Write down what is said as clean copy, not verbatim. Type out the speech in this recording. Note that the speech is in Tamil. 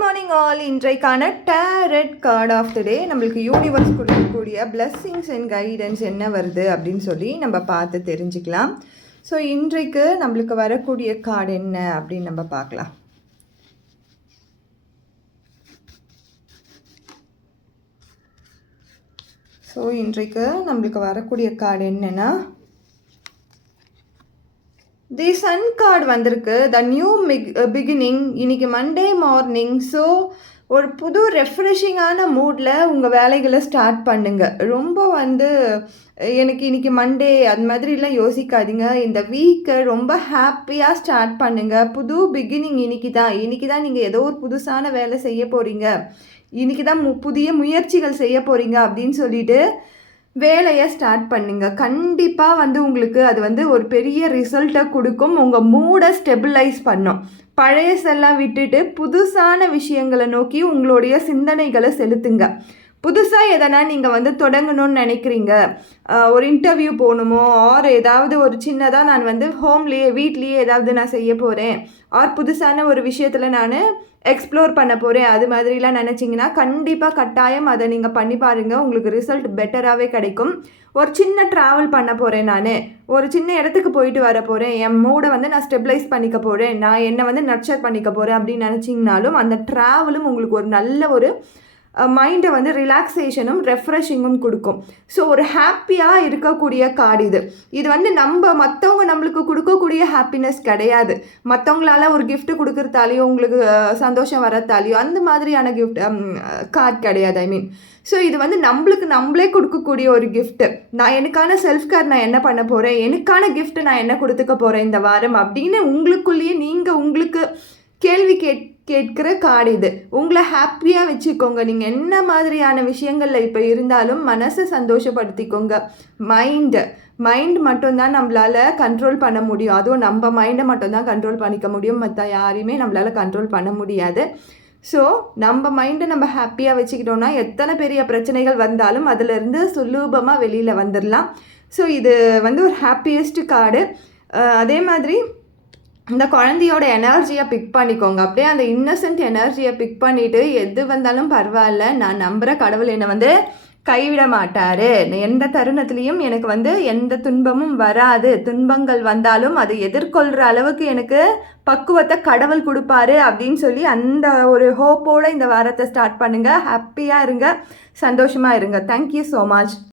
Morning all. இன்றைக்கான டேரட் கார்ட் ஆஃப் த டே நம்மளுக்கு யூனிவர்ஸ் கொடுக்கக்கூடிய பிளெஸ்ஸிங்ஸ் அண்ட் கைடன்ஸ் என்ன வருது அப்படின்னு சொல்லி நம்ம பார்த்து தெரிஞ்சுக்கலாம். ஸோ இன்றைக்கு நம்மளுக்கு வரக்கூடிய கார்டு என்ன அப்படின்னு நம்ம பார்க்கலாம். ஸோ இன்றைக்கு நம்மளுக்கு வரக்கூடிய கார்டு என்னென்னா, தி சன் கார்டு வந்திருக்கு. The new beginning. இன்றைக்கி மண்டே மார்னிங். ஸோ ஒரு புது ரெஃப்ரெஷிங்கான மூடில் உங்கள் வேலைகளை ஸ்டார்ட் பண்ணுங்கள். ரொம்ப எனக்கு இன்றைக்கி மண்டே அது மாதிரிலாம் யோசிக்காதீங்க. இந்த வீக்கை ரொம்ப ஹாப்பியாக ஸ்டார்ட் பண்ணுங்கள். புது பிகினிங் இன்றைக்கி தான் நீங்கள் ஏதோ ஒரு புதுசான வேலை செய்ய போகிறீங்க. இன்றைக்கி தான் புதிய முயற்சிகள் செய்ய போகிறீங்க அப்படின்னு சொல்லிட்டு வேலையை ஸ்டார்ட் பண்ணுங்க. கண்டிப்பாக உங்களுக்கு அது ஒரு பெரிய ரிசல்ட்டை கொடுக்கும். உங்கள் மூடை ஸ்டெபிளைஸ் பண்ணும். பழையசெல்லாம் விட்டுட்டு புதுசான விஷயங்களை நோக்கி உங்களுடைய சிந்தனைகளை செலுத்துங்க. புதுசாக எதனா நீங்கள் தொடங்கணும்னு நினைக்கிறீங்க, ஒரு இன்டர்வியூ போகணுமோ, ஆர் ஏதாவது ஒரு சின்னதாக நான் வீட்லேயே ஏதாவது நான் செய்ய போகிறேன், ஆர் புதுசான ஒரு விஷயத்தில் நான் எக்ஸ்ப்ளோர் பண்ண போகிறேன், அது மாதிரிலாம் நினச்சிங்கன்னா கண்டிப்பாக கட்டாயம் அதை நீங்கள் பண்ணி பாருங்கள். உங்களுக்கு ரிசல்ட் பெட்டராகவே கிடைக்கும். ஒரு சின்ன ட்ராவல் பண்ண போகிறேன், நான் ஒரு சின்ன இடத்துக்கு போயிட்டு வர போகிறேன், என் மூடை நான் ஸ்டெபிளைஸ் பண்ணிக்க போகிறேன், நான் என்னை நர்ச்சர் பண்ணிக்க போகிறேன் அப்படின்னு நினச்சிங்கனாலும் அந்த ட்ராவலும் உங்களுக்கு ஒரு நல்ல ஒரு மைண்டை ரிலாக்ஸேஷனும் ரெஃப்ரெஷிங்கும் கொடுக்கும். ஸோ ஒரு ஹாப்பியாக இருக்கக்கூடிய கார்டு இது மற்றவங்க நம்மளுக்கு கொடுக்கக்கூடிய ஹாப்பினஸ் கிடையாது. மற்றவங்களால ஒரு கிஃப்ட் கொடுக்குறதாலையோ உங்களுக்கு சந்தோஷம் வரத்தாலையோ அந்த மாதிரியான கிஃப்ட் கார்டு கிடையாது. ஸோ இது நம்மளே கொடுக்கக்கூடிய ஒரு கிஃப்ட்டு. நான் எனக்கான செல்ஃப் கேர் நான் என்ன பண்ண போகிறேன், எனக்கான கிஃப்ட்டு நான் என்ன கொடுத்துக்க போகிறேன் இந்த வாரம் அப்படின்னு உங்களுக்குள்ளேயே நீங்கள் உங்களுக்கு கேள்வி கேட்கிற கார்டு இது. உங்களை ஹாப்பியாக வச்சுக்கோங்க. நீங்கள் என்ன மாதிரியான விஷயங்களில் இப்போ இருந்தாலும் மனசை சந்தோஷப்படுத்திக்கோங்க. மைண்ட் மட்டும்தான் நம்மளால் கண்ட்ரோல் பண்ண முடியும். அதுவும் நம்ம மைண்டை மட்டும்தான் கண்ட்ரோல் பண்ணிக்க முடியும். மற்ற யாரையுமே நம்மளால் கண்ட்ரோல் பண்ண முடியாது. ஸோ நம்ம மைண்டை நம்ம ஹாப்பியாக வச்சுக்கிட்டோன்னா எத்தனை பெரிய பிரச்சனைகள் வந்தாலும் அதிலிருந்து சுலூபமாக வெளியில் வந்துடலாம். ஸோ இது ஒரு ஹாப்பியஸ்ட் கார்டு. அதே மாதிரி இந்த குழந்தையோட எனர்ஜியை பிக் பண்ணிக்கோங்க. அப்படியே அந்த இன்னசென்ட் எனர்ஜியை பிக் பண்ணிவிட்டு எது வந்தாலும் பரவாயில்ல, நான் நம்புகிற கடவுள் என்னை கைவிட மாட்டார், எந்த தருணத்துலேயும் எனக்கு எந்த துன்பமும் வராது, துன்பங்கள் வந்தாலும் அதை எதிர்கொள்கிற அளவுக்கு எனக்கு பக்குவத்தை கடவுள் கொடுப்பாரு அப்படின்னு சொல்லி அந்த ஒரு ஹோப்போடு இந்த வாரத்தை ஸ்டார்ட் பண்ணுங்கள். ஹாப்பியாக இருங்க, சந்தோஷமாக இருங்க. Thank you so much.